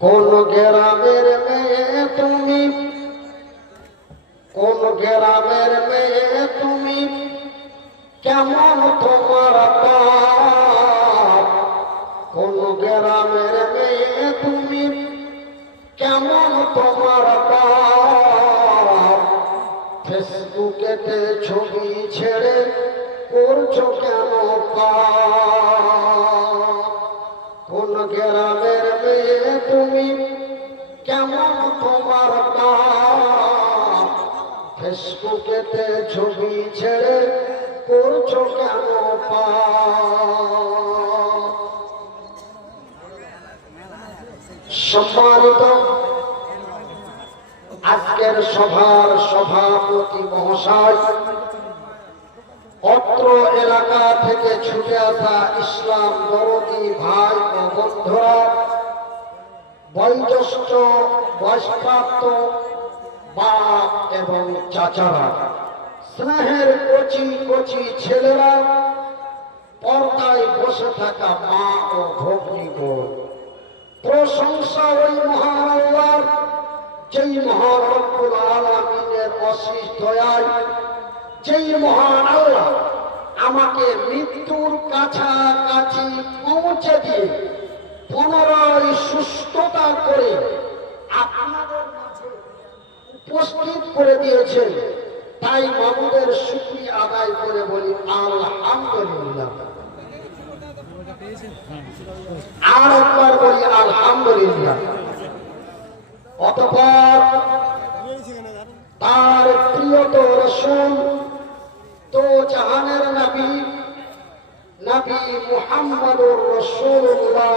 কোন গ্রামের মেয়ে তুমি, কোন গ্রামের মেয়ে তুমি, কেমন তোমার বাপ? কোন গ্রামের মেয়ে তুমি, কেমন তোমার বাপ? ফেসবুকেতে ছবি ছেড়ে করছো কেন পাপ? কোন গ্রামের মেয়ে তুমি, কেমন তোমার বাপ? ফেসবুকেতে ছবি ছেড়ে করছো কেন পাপ? সম্মানিত আজকের সভার সভাপতি মহাশয়, অত্র এলাকা থেকে ছুটে আসা ইসলাম দরদি ভাই ও বন্ধুরা, বয়োজ্যেষ্ঠ বয়স্প্রাপ্ত বাপ এবং চাচারা, স্নেহের কচি কচি ছেলেরা, পর্দায় বসে থাকা মা ও ভগ্নীগণ, প্রশংসা ওই মহান আল্লাহর, যেই মহান রব্বুল আলামিনের অশেষ দয়ায়, যেই মহান আল্লাহ আমাকে মৃত্যুর কাছাকাছি পৌঁছে দিয়ে পুনরায় সুস্থতা করে আপনাদের মাঝে উপস্থিত করে দিয়েছেন। তাই মাবুদের শুকরিয়া আদায় করে বলি আলহামদুলিল্লাহ। আর একবার বলি আলহামদুলিল্লাহ। অতঃপর তার প্রিয়তম রাসূল, তো জাহানের নবী, নবী মুহাম্মদুর রাসূলুল্লাহ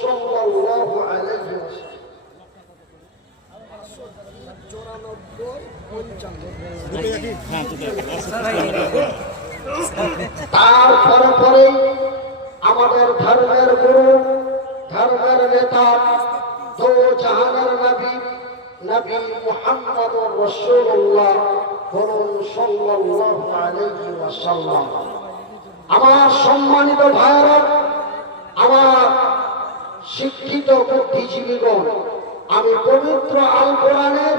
সাল্লাল্লাহু আলাইহি ওয়াসাল্লাম, তারপরে পরে আমাদের ধর্মের গুরু, ধর্মের নেতা, তো জাহানের নবী, নবী মুহাম্মদুর রাসূলুল্লাহ সাল্লাল্লাহু আলাইহি ওয়াসাল্লাম। আমার সম্মানিত ভাইরা, আমার শিক্ষিত বুদ্ধিজীবীগণ, আমি পবিত্র আল কোরআনের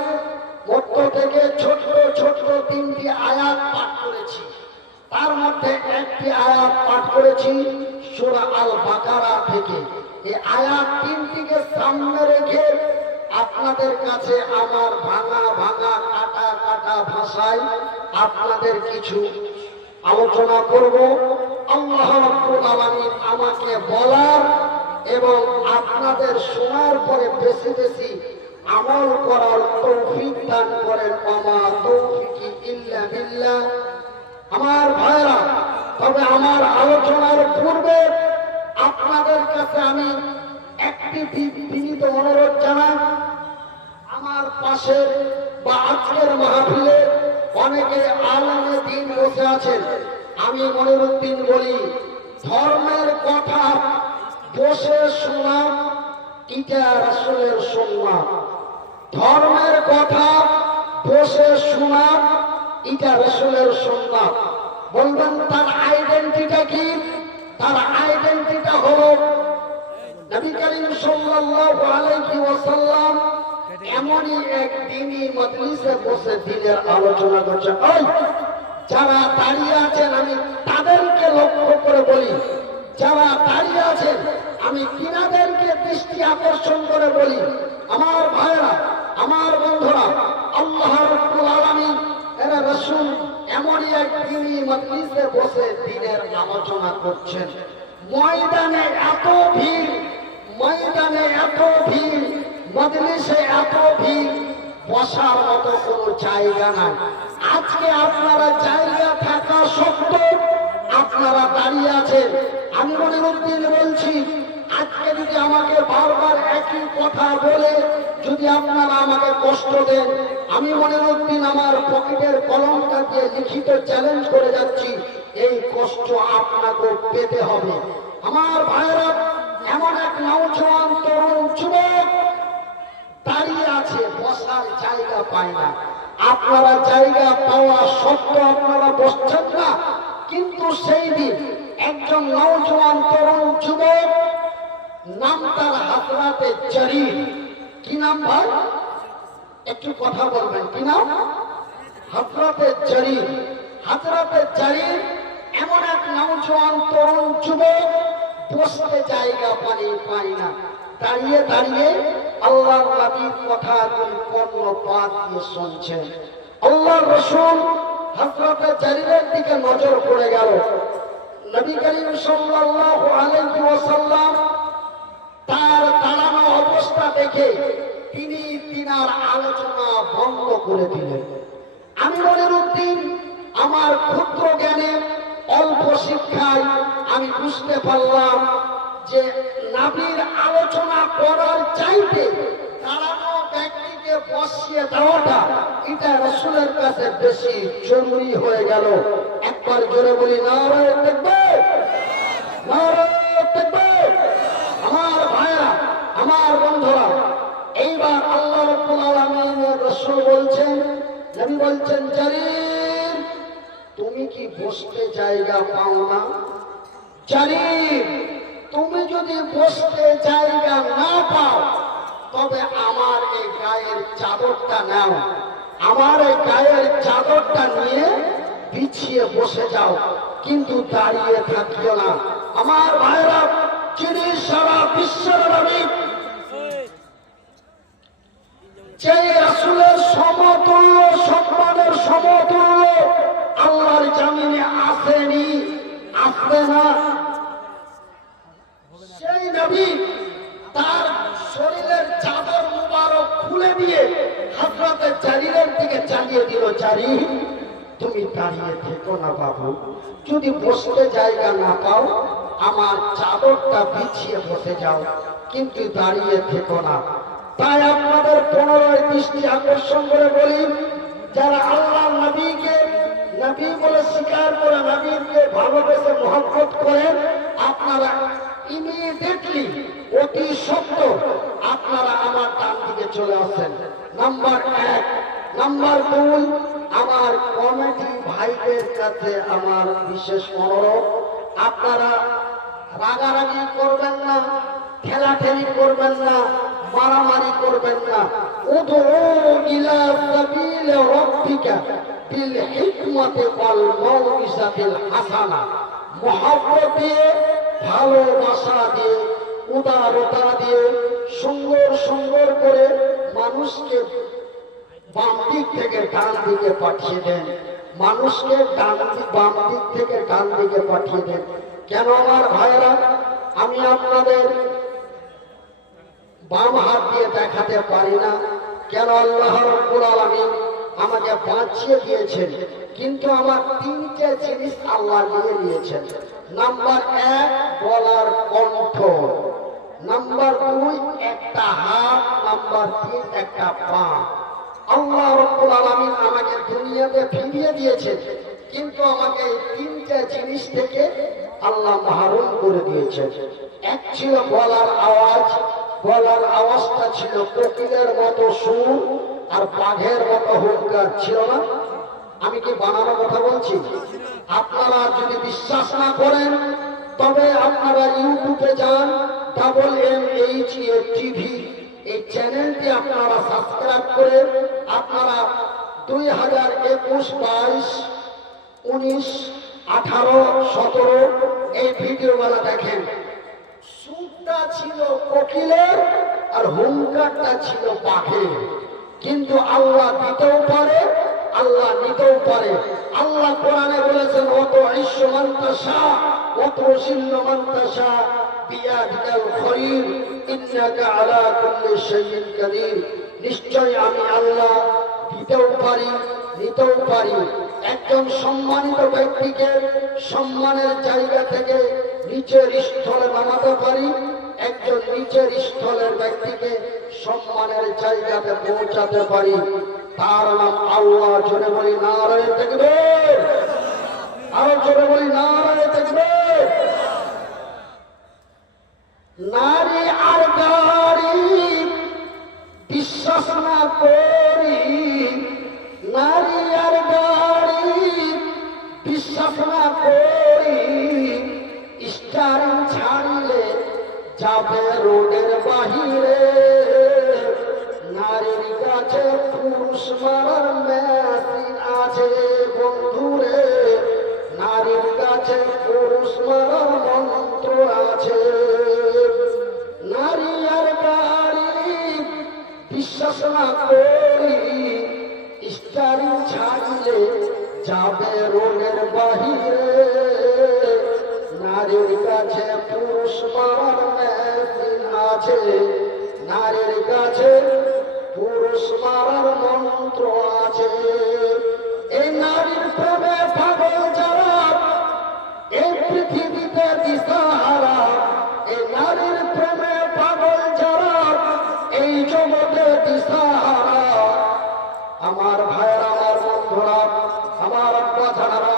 মধ্য থেকে ছোট্ট ছোট্ট 3টি আয়াত পাঠ করেছি। তার মধ্যে একটি আয়াত পাঠ করেছি সূরা আল বাকারা থেকে। এই আয়াত 3টিকে সামনে রেখে আপনাদের কাছে আমার ভাঙা ভাঙা কাটা কাটা ভাষায় আপনাদের কিছু আলোচনা করব। আল্লাহ রাব্বুল আলামিন আমাকে বলার এবং আপনাদের শোনার পরে বেশি বেশি আমল করার তৌফিক দান করেন। ওমা তৌফিকি ইল্লা বিল্লাহ। আমার ভাইরা, তবে আমার আলোচনার পূর্বে আপনাদের কাছে আমি একটি বিনীত অনুরোধ জানাই। আমার পাশে বা আজকের মাহফিলে অনেকে আলেমে দ্বীন বসে আছেন। আমি মনিরুদ্দিন বলি, ধর্মের কথা বসে শোনা এটা রাসূলের সুন্নাত। ধর্মের কথা বসে শোনা এটা রাসূলের সুন্নাত। বলবেন তার আইডেন্টিটা কি? তার আইডেন্টিটা হলো নবী করিম সাল্লাল্লাহু আলাইহি ওয়াসাল্লাম এমনই এক দ্বীনি মজলিসে বসে দ্বীনের আলোচনা করছেন। ওই যারা দাঁড়িয়ে আছেন, আমি তাদেরকে লক্ষ্য করে বলি, যারা দাঁড়িয়ে আছেন আমি তিনাদেরকে দৃষ্টি আকর্ষণ করে বলি, আমার ভাইরা, আমার বন্ধুরা, আল্লাহ রাব্বুল আলামিন এর রাসূল এমনই এক দ্বীনি মজলিসে বসে দ্বীনের আলোচনা করছেন। ময়দানে এত ভিড়, ময়দানে এত ভিড়, মজলিসে এত ভিড়, বসার মতো কোনো জায়গা নাই। আজকে আপনারা জায়গা থাকা সত্ত্বেও আপনারা দাঁড়িয়ে আছেন। আমি মনিরুদ্দিন বলছি, আজকে যদি আমাকে বারবার একই কথা বলে যদি আপনারা আমাকে কষ্ট দেন, আমি মনিরুদ্দিন আমার পকেটের কলমটা দিয়ে লিখিত চ্যালেঞ্জ করে যাচ্ছি, এই কষ্ট আপনাকে পেতে হবে। আমার ভাইরা, এমন এক নওজোয়ান তরুণ যুবক দাঁড়িয়ে আছে, বসার জায়গা পায় না। আপনারা জায়গা পাওয়া সত্ত্বেও আপনারা বসছেন না। কিন্তু সেই দিন একজন নওজোয়ান তরুণ যুবক, নাম তার হাজরাতে জারির। কি নাম ভাই? একটু কথা বলবেন, কি নাম? হযরতে জারির। হযরতে জারির এমন এক নওজোয়ান তরুণ যুবক, বসতে জায়গা পায় না, দাঁড়িয়ে দাঁড়িয়ে আল্লাহর নবীর কথাগুলি কর্ণপাত দিয়ে শুনছেন। আল্লাহর রাসূল হযরতে জারিরের দিকে নজর পড়ে গেল। নবী করিম সাল্লাল্লাহু আলাইহি ওয়াসাল্লাম তার দাঁড়ানো অবস্থা দেখে তিনি তিনার আলোচনা বন্ধ করে দিলেন। আমি মনিরউদ্দিন আমার ক্ষুদ্র জ্ঞানে, অল্প শিক্ষায় আমি বুঝতে পারলাম যে নবীর আলোচনা করার চাইতে দাঁড়ানো ব্যক্তিকে বসিয়ে দেওয়াটা এটা রাসূলের কাছে বেশি জরুরি হয়ে গেল। একবার জোরে বলি নারে তাকবীর, নারে তাকবীর। আমার ভাইরা, আমার বন্ধুরা, এইবার আল্লাহ রাব্বুল আলামিনের রাসূল বলছেন, নবী বলছেন, জারির তুমি কি বসতে জায়গা পাও না? জারির তুমি যদি বসতে জায়গা না পাও তবে আমার এই গায়ের চাদরটা নাও, আমার এই গায়ের চাদরটা নিয়ে বিছিয়ে বসে যাও, কিন্তু দাঁড়িয়ে থাকিও না। আমার ভাইরা, যিনি সারা বিশ্বের নবী, যে রাসূলের সমতুল্য, সম্মানের সমতুল্য আল্লাহর জমিনে আসেনি, আসবে না, সেই নবী তার শরীরের চাদর মুবারক খুলে দিয়ে হযরতে জারিরের দিকে চালিয়ে দিল, জারির তুমি দাঁড়িয়ে থেকো না বাবু, যদি বসতে জায়গা না পাও আমার চাদরটা বিছিয়ে বসে যাও, কিন্তু দাঁড়িয়ে থেকো না। তাই আপনাদের পুনরায় দৃষ্টি আকর্ষণ করে বলি, যারা আল্লাহ নবীকে নবী বলে স্বীকার করে, নবীকে ভালোবেসে মহব্বত করেন, আপনারা ইমিডিয়েটলি, অতি সত্য আপনারা আমার ডান দিকে চলে আসেন। নাম্বার 1। নাম্বার 2, আমার কমিটি ভাইদের কাছে আমার বিশেষ অনুরোধ, আপনারা রাগারাগি করবেন না, ঠেলাঠেলি করবেন না, মারামারি করবেন না। উদউ ইলা সাবিল রাব্বিকা বিল হিকমাতি ওয়াল মাউইজাতিল হাসানা, মহব্বত দিয়ে, ভালোবাসা দিয়ে, উদারতা দিয়ে, সুন্দর সুন্দর করে মানুষকে বাম দিক থেকে ডান দিকে পাঠিয়ে দেন, মানুষকে বাম দিক থেকে ডান দিকে পাঠিয়ে দেন। কেন আমার ভাইরা, আমি আপনাদের বাম হাত দিয়ে দেখাতে পারি না, কেন আল্লাহ রাব্বুল আলামিন আমাকে বাঁচিয়ে দিয়েছেন, কিন্তু আমার 3টে জিনিস আল্লাহ দিয়ে দিয়েছেন। নাম্বার 1, গলার কণ্ঠ। নাম্বার 2, একটা হাত। নাম্বার 3, একটা পা। আল্লাহ রাব্বুল আলামিন আমাকে দুনিয়াতে ফিরিয়ে দিয়েছেন, কিন্তু আমাকে এই 3টে জিনিস থেকে আল্লাহ মাহরুম করে দিয়েছেন। এক ছিল গলার আওয়াজ, গলার আওয়াজটা ছিল কোকিলের মতো সুর আর বাঘের মতো হুঙ্কার, ছিল না? আমি কি বানানো কথা বলছি? আপনারা যদি বিশ্বাস না করেন তবে আপনারা ইউটিউবে যান, WMHA টিভি, এই চ্যানেলটি আপনারা সাবস্ক্রাইব করে আপনারা 2021, 22, 19, 18, 17 এই ভিডিওগুলো দেখেন। সুরটা ছিল কোকিলের আর হুঙ্কারটা ছিল বাঘের, কিন্তু আল্লাহ দিতেও পারে, আল্লাহ নিতেও পারে। আল্লাহ কোরআনে বলেছেন, অত ইসমান তাশা অত জিল্লমান তাশা বিয়াদিকাল খায়র ইন্নাকা আলা কুল্লি শাইইন কাদির। নিশ্চয় আমি আল্লাহ দিতেও পারি, নিতেও পারি। একজন সম্মানিত ব্যক্তিকে সম্মানের জায়গা থেকে নিচের স্থলে নামাতে পারি, একজন নিচের স্থলের ব্যক্তিকে সম্মানের জায়গাতে পৌঁছাতে পারি। তার নাম আল্লাহ। জোরে বলি নারে তাকবীর, আরো জোরে বলি নারে তাকবীর। নারী আর গাড়ি বিশ্বাস না করি, নারী আর গাড়ি বিশ্বাস না করি, স্টারিং ছাড়িলে যাবে রোডের বাহিরে। বিশ্বাস না করি স্টারিং ছাড়লে যাবে রোডের বাহিরে, নারীর কাছে পুরুষ মারার মেশিন আছে, নারীর কাছে পুরুষ মারার মন্ত্র আছে। এই নারীর প্রেমে পাগল যারা এই পৃথিবীতে দিশাহারা, এই নারীর প্রেমে পাগল যারা এই জগতে দিশাহারা। আমার ভাইয়েরা, আমার বন্ধুরা, আমার আব্বা জানারা,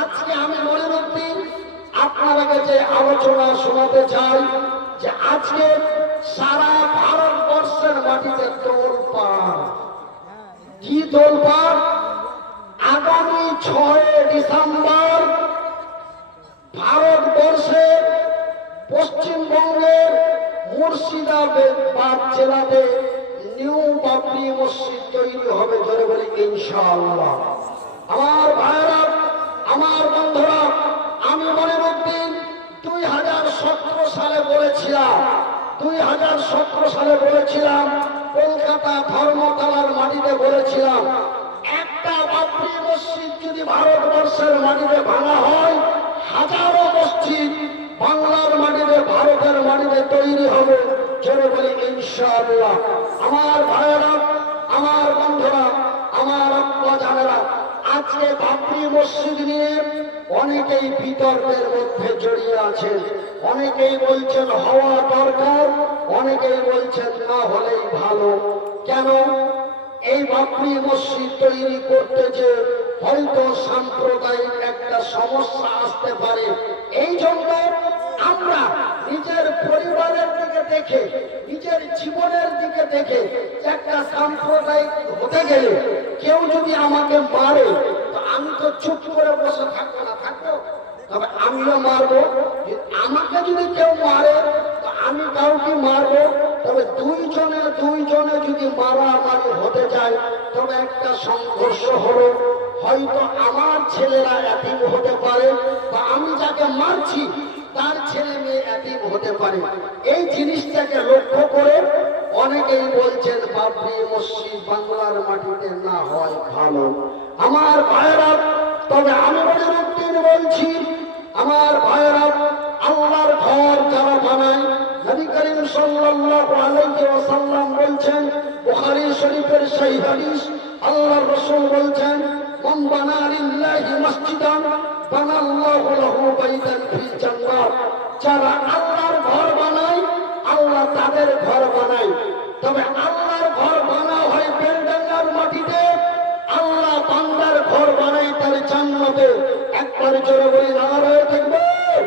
আজকে আমি মনিরুদ্দিন আপনারা কাছে আলোচনা শোনাতে চাই যে আজকে সারা ভারতবর্ষের মাটিতে তোলপাড়। কি তোলপাড়? আগামী 6 ডিসেম্বর ভারতবর্ষের পশ্চিমবঙ্গের মুর্শিদাবাদ জেলাতে নিউ বাবরি মসজিদ তৈরি হবে। জোরে বলি ইনশাআল্লাহ। আমার ভাইরা, আমার বন্ধুরা, আমি মনিরুদ্দিন 2017 সালে বলেছিলাম, 2017 সালে বলেছিলাম, কলকাতা ধর্মতলার মাটিতে বলেছিলাম, একটা বাবরি মসজিদ যদি ভারতবর্ষের মাটিতে ভাঙা হয়, হাজারো মসজিদ বাংলার মাটিতে, ভারতের মাটিতে তৈরি হবে। জোরে বলি ইনশাআল্লাহ। আমার ভাইয়েরা, আমার বন্ধুরা, আমার আব্বা জানেরা, আজকে বাবরি মসজিদ নিয়ে অনেকেই বিতর্কের মধ্যে জড়িয়ে আছেন। অনেকেই বলছেন হওয়া দরকার, অনেকেই বলছেন না হলেই ভালো। কেন? এই বাবরি মসজিদ তৈরি করতে যে হয়তো সাম্প্রদায়িক একটা সমস্যা আসতে পারে, এই জন্য আমরা নিজের পরিবারের দিকে দেখে, নিজের জীবনের দিকে দেখে, একটা সাম্প্রদায়িক হতে গেলে কেউ যদি আমাকে মারে তো আমি তো চুপ করে বসে থাকবো না, থাকবো, তবে আমিও মারবো। আমাকে যদি কেউ মারে তো আমি কাউকে মারবো, তবে দুইজনে যদি মারামারি হতে যায় তবে একটা সংঘর্ষ হলো, হয়তো আমার ছেলেরা এতিম হতে পারে বা আমি যাকে মারছি তার ছেলে মেয়ে এতিম হতে পারে। এই জিনিসটাকে লক্ষ্য করে অনেকেই বলছেন বাবরি মসজিদ বাংলার মাটিতে না হয় ভালো। আমার ভাইয়েরা, তবে আমি মনিরুদ্দিন বলছি, আমার ভাইয়েরা, আল্লাহর ঘর যারা বানায়, নবী করিম সাল্লাল্লাহু আলাইহি ওয়াসাল্লাম বলছেন, বুখারী শরীফের সহিহ হাদিস, আল্লাহর রাসূল বলছেন, মান বানা লিল্লাহি মসজিদান বানাল্লাহু লাহু বাইতান ফিল জান্নাত। যারা আল্লাহর ঘর বানায়, আল্লাহ তাদের ঘর বানায়। তবে আল্লাহর ঘর বানা হয় বেলডাঙ্গার মাটিতে, আল্লাহ বান্দার ঘর বানায় তার জান্নাতে। একবার জোরে বলি নারায়ে তাকবীর,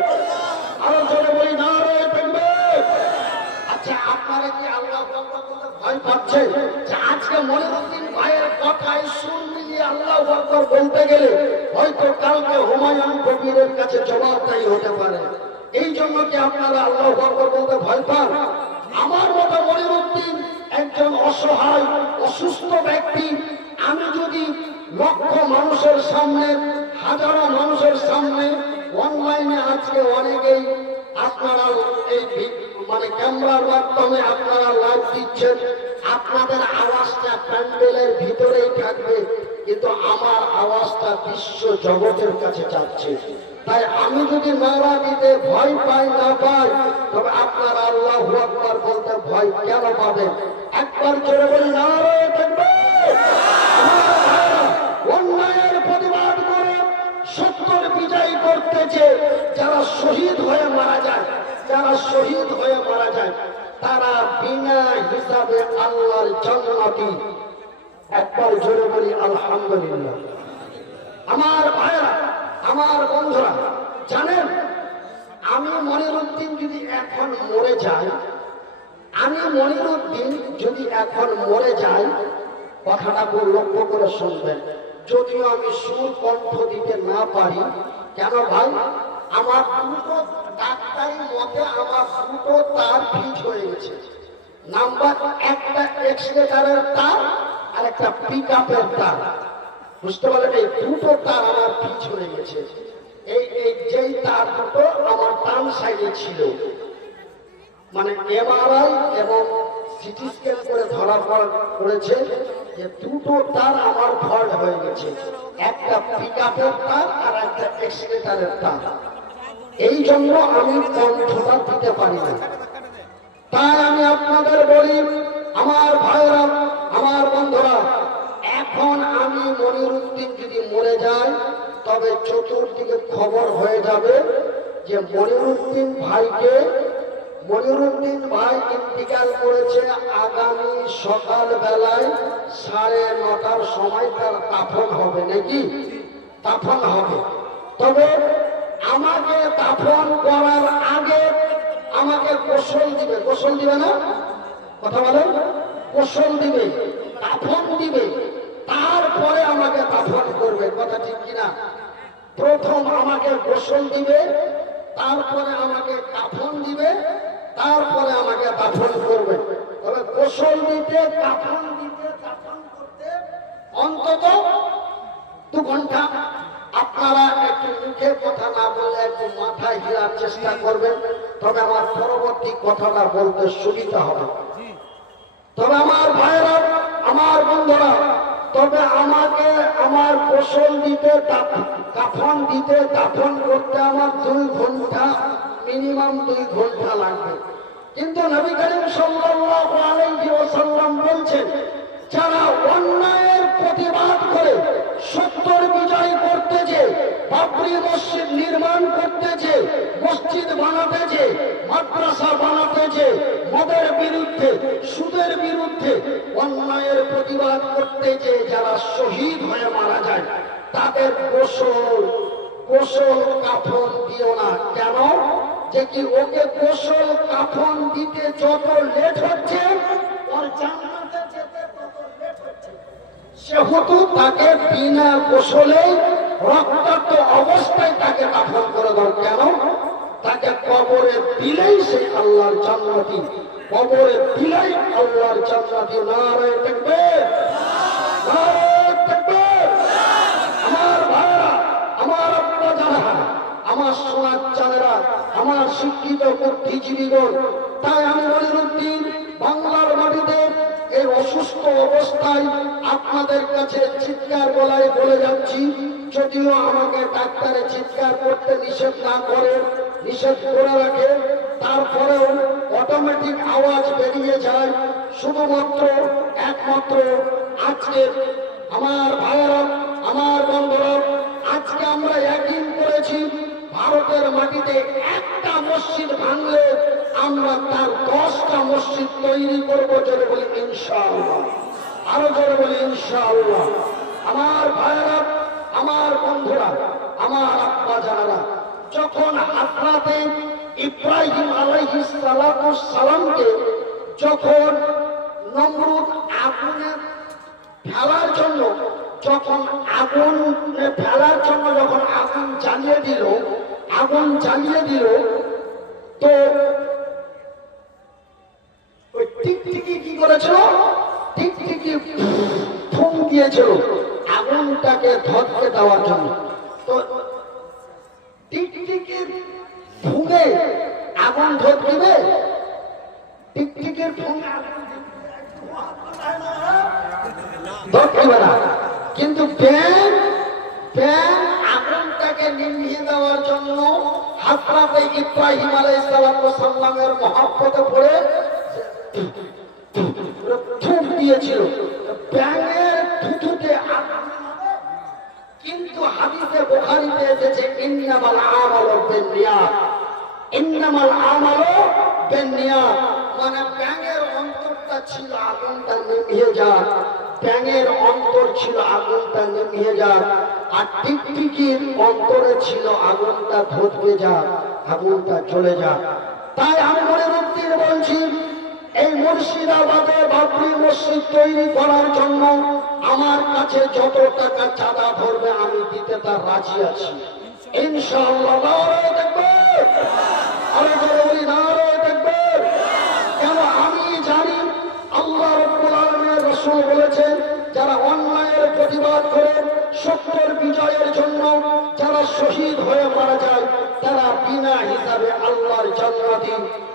আরো জোরে বলি নারায়ে তাকবীর। আচ্ছা, আপনারা কি আল্লাহু আকবার বলতে ভয় পাচ্ছেন? যে আজকে মনিরুদ্দিন ভাইয়ের কথায় সুর মিলিয়ে আল্লাহু আকবার বলতে গেলে হয়তো কালকে হুমায়ুন কবিরের কাছে জবাবদাহি হতে পারে, এই জন্য কি আপনারা আল্লাহু আকবার বলতে ভয় পান? আমার মতো মনিরুদ্দিন একজন অসহায় অসুস্থ ব্যক্তি, আমি যদি লক্ষ মানুষের সামনে, হাজারো মানুষের সামনে, অনলাইনে আজকে অনেকেই আপনারা এই ক্যামেরার মাধ্যমে আপনারা লাইভ দিচ্ছেন, আপনাদের আওয়াজটা প্যান্ডেলের ভিতরেই থাকবে, কিন্তু আমার আওয়াজটা বিশ্ব জগতের কাছে যাচ্ছে। তাই আমি যদি নারা দিতে ভয় পাই না পাই, তবে আপনারা আল্লাহু আকবার বলতে ভয় কেন পাবেন? একবার জোরে বলি নারায়ে তাকবীর। অন্যায়ের প্রতিবাদ করে সত্যের বিজয় করতেছে যারা শহীদ হয়ে মারা যায়, যারা শহীদ হয়ে মারা যায় তারা বিনা হিসাবে আল্লাহর জান্নাতি। একবার জোরে বলি আলহামদুলিল্লাহ। আমার ভাইরা, আমার বন্ধুরা, জানেন আমি মনিরুদ্দিন যদি এখন মরে যাই, আমি মনিরুদ্দিন যদি এখন মরে যাই, কথাটা লক্ষ্য করে শুনবেন, যদিও আমি সুর কণ্ঠ দিতে না পারি। কেন ভাই? আমার দুটো ডাক্তারি মতে আমার দুটো তার ফিট হয়ে গেছে। নাম্বার একটা এক্সিলেটারের তার আর একটা পিক আপের তার, বুঝতে পারলেন? এই দুটো তার আমার ফিট হয়ে গেছে। এই যেই তার দুটো আমার ডান সাইডে ছিল, মানে এমআরআই এবং সিটি স্ক্যান করে ধরা পড়েছে যে দুটো তার আমার ফল্ট হয়ে গেছে, একটা পিকআপের তার আর একটা এক্সিলেটরের তার। এই জন্য আমি কণ্ঠটা দিতে পারি না। তাই আমি আপনাদের বলি, আমার ভাইরা, আমার বন্ধুরা, এখন আমি মনিরুদ্দিন যদি মরে যাই তবে চতুর্দিকে খবর হয়ে যাবে যে মনিরুদ্দিন ভাই ইন্তিকাল করেছে। আগামী সকাল বেলায় 9:30টার সময় তার দাফন হবে, নাকি দাফন হবে। তবে আমাকে দাফন করার আগে আমাকে গোসল দিবে না, কথা বলেন, গোসল দিবে, দাফন দিবে, তারপরে আমাকে দাফন করবে, কথা ঠিক কিনা? প্রথম আমাকে গোসল দিবে, তারপরে আমাকে কাফন দিবে, তারপরে আমাকে দাফন করবে। তবে গোসল দিতে, কাফন দিতে, দাফন করতে অন্তত 2 ঘন্টা। আপনারা একটু মুখে কথা না বললে একটু মাথায় ঘেরার চেষ্টা করবেন, তবে আমার পরবর্তী কথাটা বলতে সুবিধা হবে। তবে আমার ভাইরা, আমার বন্ধুরা, তবে আমাকে আমার গোসল দিতে, কাফন দিতে, দাফন করতে আমার 2 ঘন্টা, মিনিমাম 2 ঘন্টা লাগবে। কিন্তু নবী করিম সাল্লাল্লাহু আলাইহি ওয়াসাল্লাম বলছেন, যারা অন্যায়ের প্রতিবাদ করে, সত্যের বিজয় করতে যে, বাবরি মসজিদ নির্মাণ করতে যে, মসজিদ বানাতে যে, মাদ্রাসা বানাতে যে, মদের বিরুদ্ধে, সুদের বিরুদ্ধে অন্যায়ের প্রতিবাদ করতে যে যারা শহীদ হয়ে মারা যায়, তাদের গোসল কাফন দিও না। কেন? যে কি ওকে গোসল কাফন দিতে যত লেট হচ্ছে, ওর জান্নাতে যেতে তত লেট হচ্ছে। সেহেতু তাকে বিনা গোসলে রক্তাক্ত অবস্থায় তাকে কাফন করে দাও। কেন? তাকে কবরে দিলেই সে আল্লাহর জান্নাতি, কবরে দিলেই আল্লাহর জান্নাতি। নারে তাকবীর, নারে তাকবীর। আমার ভাইরা, আমার আব্বা জানেরা, আমার সোনার চাঁদেরা, আমার শিক্ষিত বুদ্ধিজীবীগণ, তাই আমি মনিরুদ্দিন বাংলার মাটিতে এই অসুস্থ অবস্থায় আপনাদের কাছে চিৎকার গলায় বলে যাচ্ছি। যদিও আমাকে ডাক্তারে চিৎকার করতে নিষেধ না করে, নিষেধ করে রাখে, তারপরেও অটোমেটিক আওয়াজ বেরিয়ে যায়। শুধুমাত্র একমাত্র আজকে আমার ভাইয়েরা, আমার বন্ধুরা, আজকে আমরা ইয়াকিন করেছি ভারতের মাটিতে একটা মসজিদ ভাঙলে আমরা তার 10টা মসজিদ তৈরি করবো। জোরে বলি ইনশাআল্লাহ, আরো জোরে বলি ইনশাআল্লাহ। আমার ভাইয়েরা, আমার বন্ধুরা, আমার আব্বা জানারা, যখন আপনাতে ইব্রাহিম আলাইহিস সালামকে যখন নমরুদ আগুনে ফেলার জন্য, যখন আগুন জ্বালিয়ে দিল, তো ওই টিকটিকি কি করেছিল? টিকটিকি ফুঁক দিয়েছিল আগুনটাকে ধরতে দেওয়ার জন্য। তো টিকটিকির ফুঁকে আগুন ধরতে দিবে? টিকটিকির ফুঁকে ধরতে না, কিন্তু ব্যাং আগুনটাকে নিভিয়ে দেওয়ার জন্য হযরত ইব্রাহিম আলাইহিস সালামের মহব্বতে পড়ে থুক দিয়েছিল। ব্যাঙের থুথুতে আগুন, কিন্তু হাদিসে বুখারীতে এসেছে ইন্নামাল আমালু বিন্নিয়াত, ইন্নামাল আমালু বিন্নিয়াত, মানে ব্যাঙের অন্তরটা ছিল আগুনটা নিভিয়ে যাক, ব্যাঙের অন্তর ছিল আগুনটা নিভিয়ে যাক, আর টিকটিকির অন্তরে ছিল আগুনটা ধরতে যাক, আগুনটা চলে যাক। তাই আমি মনিরুদ্দিন বলছি, এই মুর্শিদাবাদে বাবরি মসজিদ তৈরি করার জন্য আমার কাছে যত টাকা চাঁদা ধরবে আমি দিতে তার রাজি আছি ইনশাআল্লাহ। নারে তাকবীর, আরে জোরে বলি নারে তাকবীর। কেন? আমি জানি আল্লাহ রাব্বুল আলামিনের রাসূল বলেছেন, যারা অন্যায়ের প্রতিবাদ করে সত্যের বিজয়ের জন্য যারা শহীদ হয়ে মারা যায়, তারা বিনা হিসাবে আল্লাহর জান্নাতি,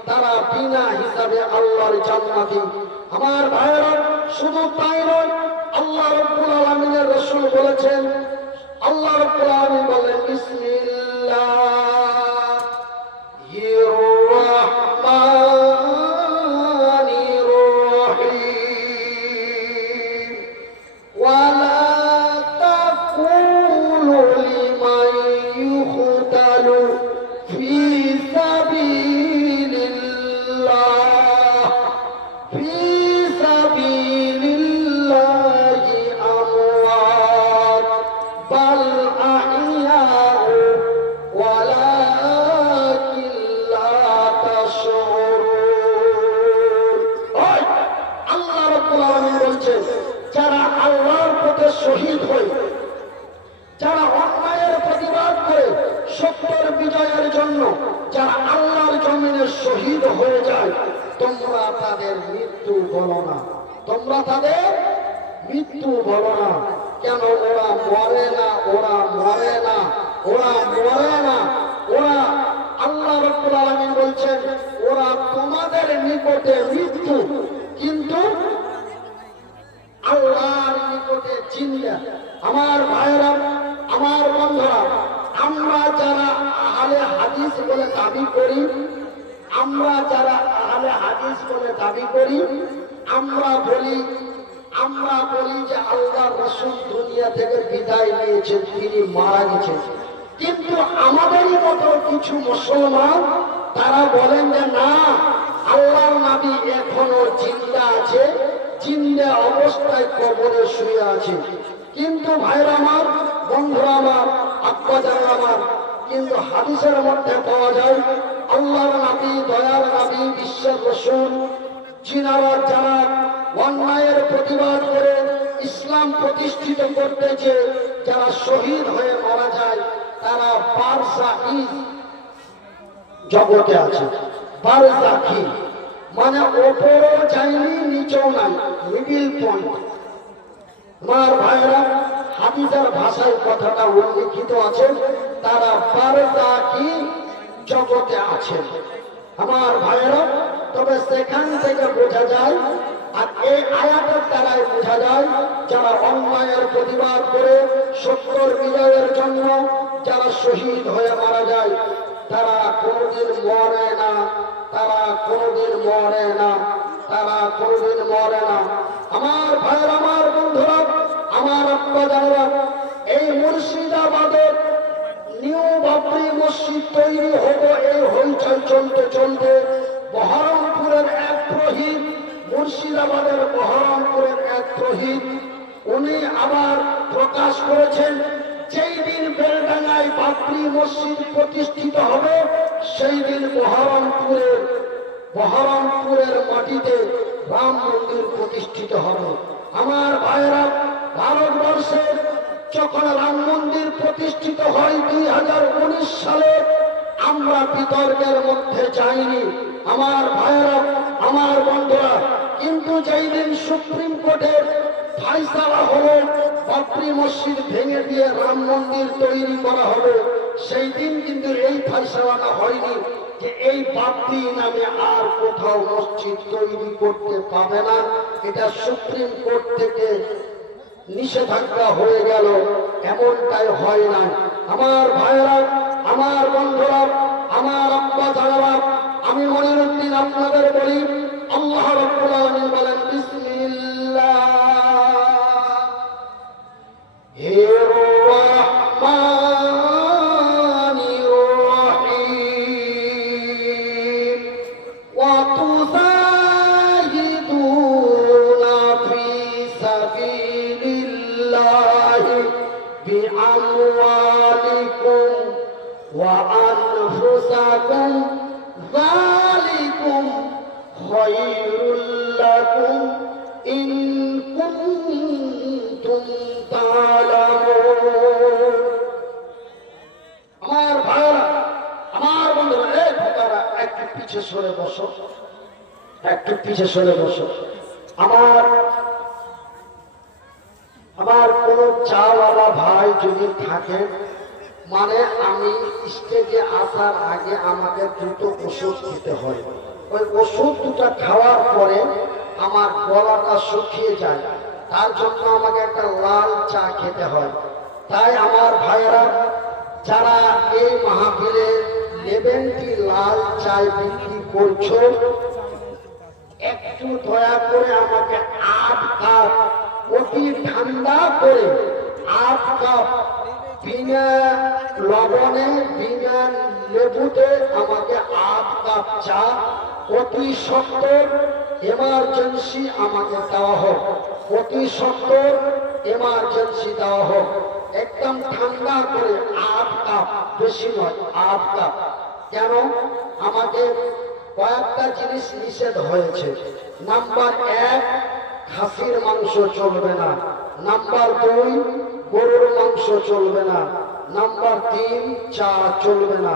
তারা বিনা হিসাবে আল্লাহর জান্নাতি। আমার ভাইরা শুধু তাই নয়, আল্লাহ রাব্বুল আলামিনের রাসূল বলেছেন, আল্লাহ রাব্বুল আলামিন বলেন বিসমিল্লাহির রাহমানির রহিম ওয়ালা তাকুলু লিমান ইউকতালু ফি সাবিলিল্লাহ ফি সাবিলিল্লাহি আমওয়াত বাল আহইয়াউ ওয়ালাকিন লা তাশউরুন। ওই আল্লাহ রাব্বুল আলামিন বলছেন, যারা আল্লাহর পথে শহীদ হয়, যারা অন্যায়ের প্রতিবাদ করে সত্যের বিজয়ের জন্য যারা আল্লাহর জমিনে শহীদ হয়ে যায়, তোমরা তাদের মৃত্যু বলো না, তোমরা তাদের মৃত্যু বলো না। কেন? ওরা মরে না, ওরা মরে না, ওরা মরে না, ওরা, আল্লাহ রাব্বুল আলামিন বলছেন, ওরা তোমাদের নিকটে মৃত্যু, কিন্তু আল্লাহর নিকটে জিন্দা। আমার ভাইরা, আমার বন্ধুরা, আমরা যারা আহলে হাদিস বলে দাবি করি, আমরা যারা আহলে হাদিস বলে দাবি করি, আমরা বলি যে আল্লাহর রাসূল দুনিয়া থেকে বিদায় নিয়েছেন, তিনি মারা গেছেন। কিন্তু আমাদেরই মতো কিছু মুসলমান তারা বলেন যে না, আল্লাহর নবী এখনো জিন্দা আছে, জিন্দা অবস্থায় কবরে শুয়ে আছে। কিন্তু ভাইরা আমার, বন্ধুরা আমার, আব্বাজান আমার, কিন্তু হাদিসের মধ্যে পাওয়া যায় আল্লাহর নবী, দয়ার নবী, বিশ্বের রাসূল, যারা অন্যায়ের প্রতিবাদ করে ইসলাম প্রতিষ্ঠিত করতেছে, যারা শহীদ হয়ে মারা যায়, তারা বারজাখী জগতে আছে। বারজাখী মানে ওপরও যায়নি, নিচেও নাই, মিডিল পয়েন্ট। আমার ভাইরা, হাদিসের ভাষায় কথাটা উল্লিখিত আছে, তারা বারজাখী জগতে আছে। আমার ভাইরা, তবে সেখান থেকে বোঝা যায়, আর এই আয়াতের দ্বারাই বোঝা যায়, যারা অন্যায়ের প্রতিবাদ করে সত্যের বিজয়ের জন্য যারা শহীদ হয়ে মারা যায়, তারা কোনোদিন মরে না, তারা কোনোদিন মরে না, তারা কোনোদিন মরে না। আমার ভাইয়ের, আমার বন্ধুরা, আমার আব্বাজানরা, এই মুর্শিদাবাদের নিউ বাবরি মসজিদ তৈরি হবো, এই হইচই চলতে চলতে বহরমপুরের এক প্রহীদ, মুর্শিদাবাদের বহরমপুরের এক প্রহীদ, উনি আবার প্রকাশ করেছেন, যেই দিন বেলডাঙ্গায় বাবরি মসজিদ প্রতিষ্ঠিত হবে, সেই দিন বহরমপুরের মাটিতে রাম মন্দির প্রতিষ্ঠিত হবে। আমার ভাইয়েরা, ভারতবর্ষে যখন রাম মন্দির প্রতিষ্ঠিত হয় 2019 সালে, আমরা বিতর্কের মধ্যে যাইনি। আমার ভাইয়েরা, আমার বন্ধুরা, কিন্তু যেই দিন সুপ্রিম কোর্টের ফায়সালা হলো বাবরি মসজিদ ভেঙে দিয়ে রাম মন্দির তৈরি করা হবে, সেই দিন কিন্তু এই ফায়সালাটা হয়নি যে এই বাবরি নামে আর কোথাও মসজিদ তৈরি করতে পাবে না। এটা সুপ্রিম কোর্ট থেকে নিষেধাজ্ঞা হয়ে গেল, এমনটাই হয় না। আমার ভাইয়েরা, আমার বন্ধুরা, আমার আব্বা জানারা, আমি মনিরুদ্দিন আপনাদের বলি, আল্লাহ রাব্বুল আলামিন বলেন বিসমিল্লাহির রাহমানির রহিম ওয়া তুজাহিদুনা ফি সাবিলিল্লাহি বিআমওয়ালিকুম ওয়া আনফুসাকুম যালিকুম খায়রুল লাকুম ইন কুনতুম তা'লামুন। আমার ভাইরা, আমার বন্ধুরা, এই ভাইরা একটু পিছে সরে বসো, একটু পিছে সরে বসো। আমার কোন চাওয়ালা ভাই যদি থাকে, মানে আমি স্টেজে আসার আগে আমাকে দুটো ওষুধ খেতে হয়, ওই ওষুধ দুটো খাওয়ার পরে আমার গলাটা শুকিয়ে যায়, তার জন্য আমাকে একটা লাল চা খেতে হয়। তাই আমার ভাইয়েরা, যারা এই মাহফিলে লেবেনটি লাল চায় বিক্রি করছো, একটু দয়া করে আমাকে 8 কাপ অতি ঠান্ডা করে 8 কাপ বিনা লবণে বিনা লেবুতে আমাকে 8 কাপ চা অতি সত্তর এমার্জেন্সি আমাকে দেওয়া হোক, অতি সত্তর এমার্জেন্সি দেওয়া হোক। একদম ঠান্ডা করে 8 কাপ, বেশি নয় 8 কাপ। কেন? আমাকে কয়েকটা জিনিস নিষেধ হয়েছে। নাম্বার 1, খাসির মাংস চলবে না। নাম্বার 2, গরুর মাংস চলবে না। নাম্বার 3, চা চলবে না।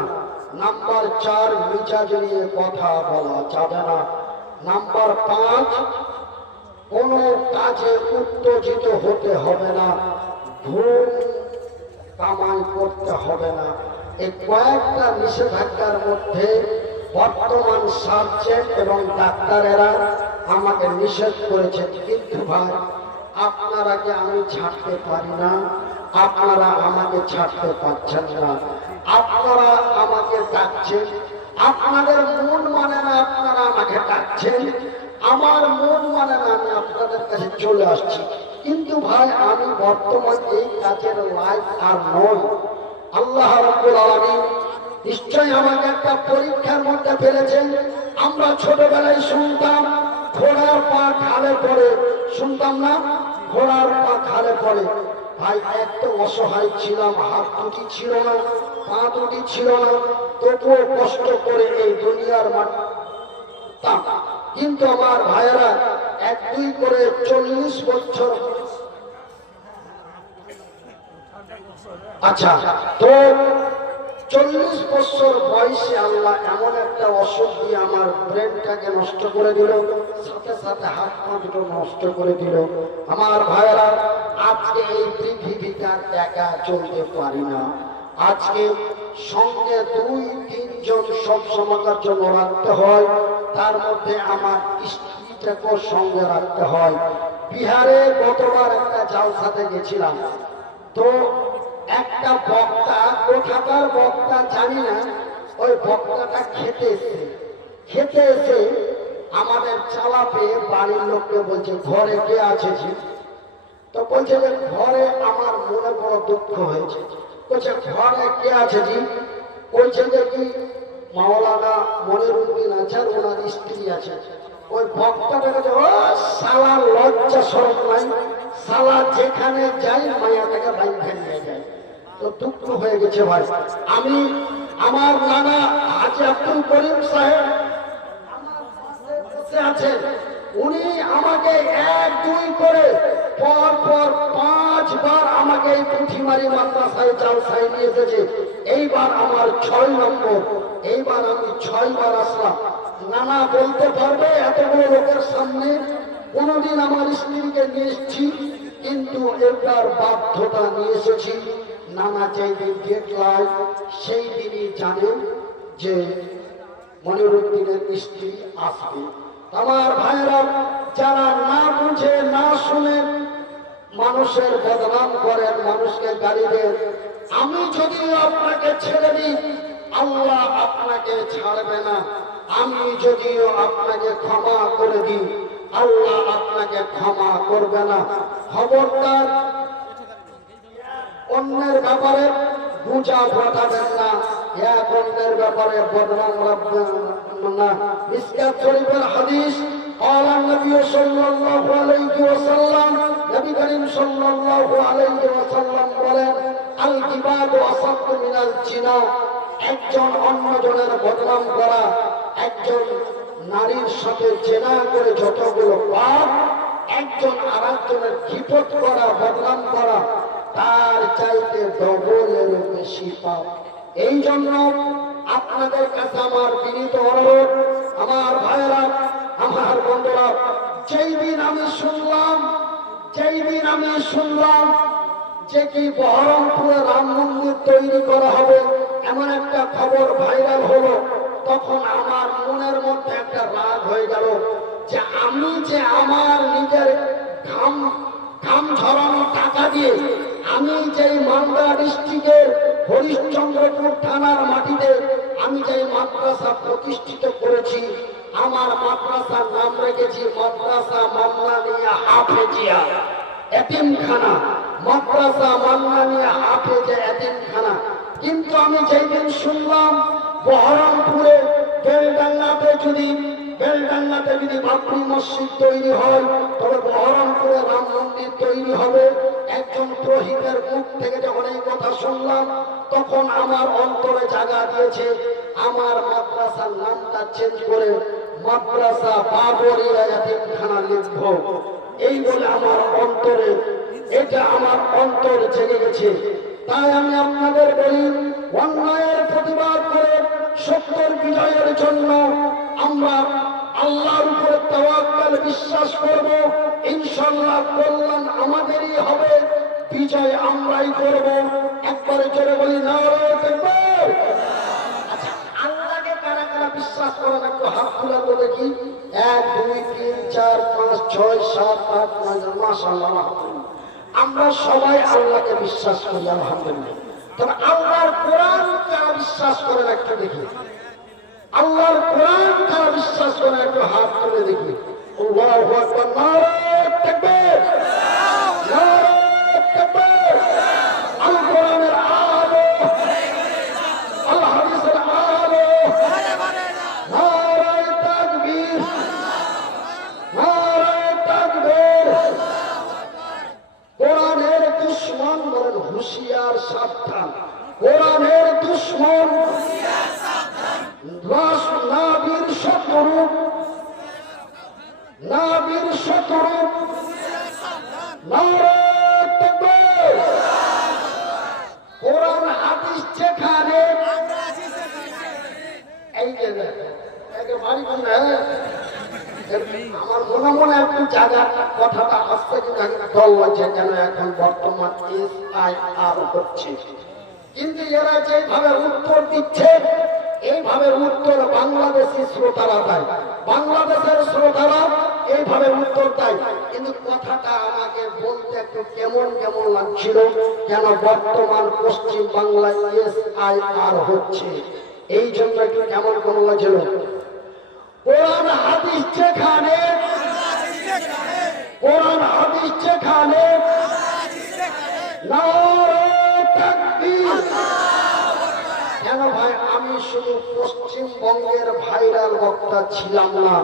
নাম্বার 4, মিজাজ নিয়ে কথা বলা যাবে না। নাম্বার 5, কোনো কাজে উত্তেজিত হতে হবে না, ধূম কামাই করতে হবে না। এই কয়েকটা নিষেধাজ্ঞার মধ্যে বর্তমান সার্জেন এবং ডাক্তারেরা আমাকে নিষেধ করেছে। কিন্তু ভাই, আপনারাকে আমি ছাড়তে পারি না, আপনারা আমাকে ছাড়তে পারছেন না। আপনারা আমাকে ডাকছেন, আপনাদের মন মানে না আপনারা আমাকে ডাকছেন, আমার মন মানে না আমি আপনাদের কাছে চলে আসছি। কিন্তু ভাই, আমি বর্তমান এই কাজের লাইফ আর নই। আল্লাহ রাব্বুল আলামিন নিশ্চয়ই আমাকে একটা পরীক্ষার মধ্যে ফেলেছেন। আমরা ছোটবেলায় শুনতাম ঘোড়ার পা খালে পড়ে, শুনতাম না? ঘোড়ার পা খালে পড়ে। ভাই, এত অসহায় ছিলাম, হাত দুটি ছিল না, পা দুটি ছিল না, তবুও কষ্ট করে এই দুনিয়ার মাটি। কিন্তু আমার ভাইয়েরা, 1-2 করে 40 বছর, আচ্ছা, তো 40 বছর বয়সে আল্লাহ এমন একটা অসুখ দিয়ে আমার ব্রেনটাকে নষ্ট করে দিল, সাথে সাথে হাত পা দুটো নষ্ট করে দিল। আমার ভাইয়েরা, আজকে এই পৃথিবীটা একা চলতে পারি না। আজকে সঙ্গে 2-3 জন সব সময়কার জন্য রাখতে হয়, তার মধ্যে আমার স্ত্রীটাকেও সঙ্গে রাখতে হয়। বিহারে গতবার একটা জালসাতে গেছিলাম, তো একটা বক্তা, কোথাকার বক্তা জানি না, ওই বক্তাটা খেতে এসে আমাদের চালা পেয়ে বাড়ির লোককে বলছে, ঘরে কে আছে জি? তো বলছে যে ঘরে আমার মনে বড় দুঃখ হয়েছে। বলছে ঘরে কে আছে জি? বলছে যে কি মাওলানা মনিরুদ্দিন আছে আর ওনার স্ত্রী আছে। ওই বক্তাটা কাছে, ও সালা লজ্জা শরম নাই, সালা যেখানে যাই মায়াটাকে বাইরে নিয়ে যায়। তো দুঃখ হয়ে গেছে ভাই। আমি আমার নানা হাজী আব্দুল করিম সাহেব আছে, উনি আমাকে 1-2 করে পর পর 5 বার আমাকে এই পুঁথিমারি মাদ্রাসায় জালসায় নিয়ে এসেছে। এইবার আমার 6 নম্বর, এইবার আমি 6 বার আসলাম। নানা বলতে পারবে এতগুলো লোকের সামনে কোনদিন আমার স্ত্রীকে নিয়ে এসেছি, কিন্তু এবার বাধ্যতা নিয়ে এসেছি। নানা যেই দিন দেখলাম সেই দিনই জানেন যে মনিরুদ্দিনের স্ত্রী আসবে। আমার ভাইয়েরা, যারা না বুঝে না শুনে মানুষের বদনাম করেন, মানুষকে গালি দেন, আমি যদি আপনাকে ছেড়ে দিই, আল্লাহ আপনাকে ছাড়বে না। আমি যদিও আপনাকে ক্ষমা করে দিই, আল্লাহ আপনাকে ক্ষমা করবে না। খবরদার অন্যের ব্যাপারে গুজব রটাবেন না, এক অন্যের ব্যাপারে বদনাম রাখবেন না। মিসকাত শরীফের হাদিস, ক্বালা নবী সাল্লাল্লাহু আলাইহি ওয়াসাল্লাম, নবী করিম সাল্লাল্লাহু আলাইহি ওয়াসাল্লাম বলেন, আল গিবাতু আসাদ্দু মিনাল জিনা। একজন অন্যজনের বদনাম করা, একজন নারীর সাথে জেনা করে যতগুলো পাপ, একজন আরেকজনের গীবত করা, বদনাম করা, তার চাইতে ডবলের বেশি পাপ। এই জন্য আপনাদের কাছে আমার বিনীত অনুরোধ, আমার ভাইয়েরা, আমার বন্ধুরা, যেই দিন আমি শুনলাম যে কি বহরমপুরে রাম মন্দির তৈরি করা হবে, এমন একটা খবর ভাইরাল হলো, তখন আমার মনের মধ্যে একটা রাগ হয়ে গেল যে আমি যে আমার নিজের ঘাম ঘাম ঝরানো টাকা দিয়ে আমি যেই মালদা ডিস্ট্রিক্টের হরিশ্চন্দ্রপুর থানার মাটিতে আমি যেই মাদ্রাসা প্রতিষ্ঠিত করেছি, আমার মাদ্রাসার নাম রেখেছি মাদ্রাসা মান্নানিয়া হাফেজিয়া এতিমখানা, মাদ্রাসা মান্নানিয়া হাফেজিয়া এতিমখানা। কিন্তু আমি যেই দিন শুনলাম বহরমপুরে বেলডাঙ্গাতে যদি বাবরি মসজিদ তৈরি হয়, তবে বহরমপুরে রাম মন্দির তৈরি হবে, একজন পুরোহিতের মুখ থেকে যখন এই কথা শুনলাম, তখন আমার অন্তরে জায়গা দিয়েছে আমার মাদ্রাসার নামটা চেঞ্জ করে মাদ্রাসা বাবরিয়া এতিমখানা লিখব। এই বলে আমার অন্তরে, এটা আমার অন্তর জেগে গেছে। তাই আমি আপনাদের বলি, অন্যায়ের প্রতিবাদ করে সত্যের বিজয়ের জন্য আমরা আল্লাহর উপরে তাওয়াক্কুল বিশ্বাস করব, ইনশাআল্লাহ কল্যাণ আমাদেরই হবে, বিজয় আমরাই করব। একবারে জোরে বলি নারে তাকবীর। আচ্ছা, আল্লাহকে কারা কারা বিশ্বাস করেন একটু হাত তুলে তো দেখি। 1 2 3 4 5 6 7 8 9 মাশাআল্লাহ। আমরা সবাই আল্লাহকে বিশ্বাস করি আলহামদুলিল্লাহ। তবে আল্লাহর কোরআন কারা বিশ্বাস করেন একটু দেখি। আল্লাহর কোরআন কারা বিশ্বাস করেন একটু হাত তুলে দেখি। আল্লাহু আকবার, নারে তাকবীর, নারে তাকবীর। আল কোরআনের আলো, আল হাদিসের আলো, নারে তাকবীর, নারে তাকবীর। কোরআনের দুশমন বলেন হুঁশিয়ার সাবধান, কোরআনের দুশমন নাবির শত্রু, নাবির শত্রু, নারে তাকবীর। কোরআন হাদিস যেখানে এই যে একেবারে আমার মনে মনে একটু জায়গা কথাটা আসছে, কিন্তু দল হচ্ছে কেন এখন বর্তমান SIR হচ্ছে। কিন্তু এরা যেভাবে উত্তর দিচ্ছে, এইভাবে উত্তর বাংলাদেশি শ্রোতারা দেয়, বাংলাদেশের শ্রোতারা এইভাবে উত্তর দেয়। কিন্তু কথাটা আমাকে বলতে একটু কেমন কেমন লাগছিল, কেন বর্তমান পশ্চিম বাংলায় SIR হচ্ছে, এই জন্য একটু কেমন কেমন লাগছিল। কোরআন হাদিস যেখানে, কোরআন হাদিস যেখানে, নারে তাকবীর। কেন ভাই, আমি শুধু পশ্চিমবঙ্গের ভাইরাল বক্তা ছিলাম না,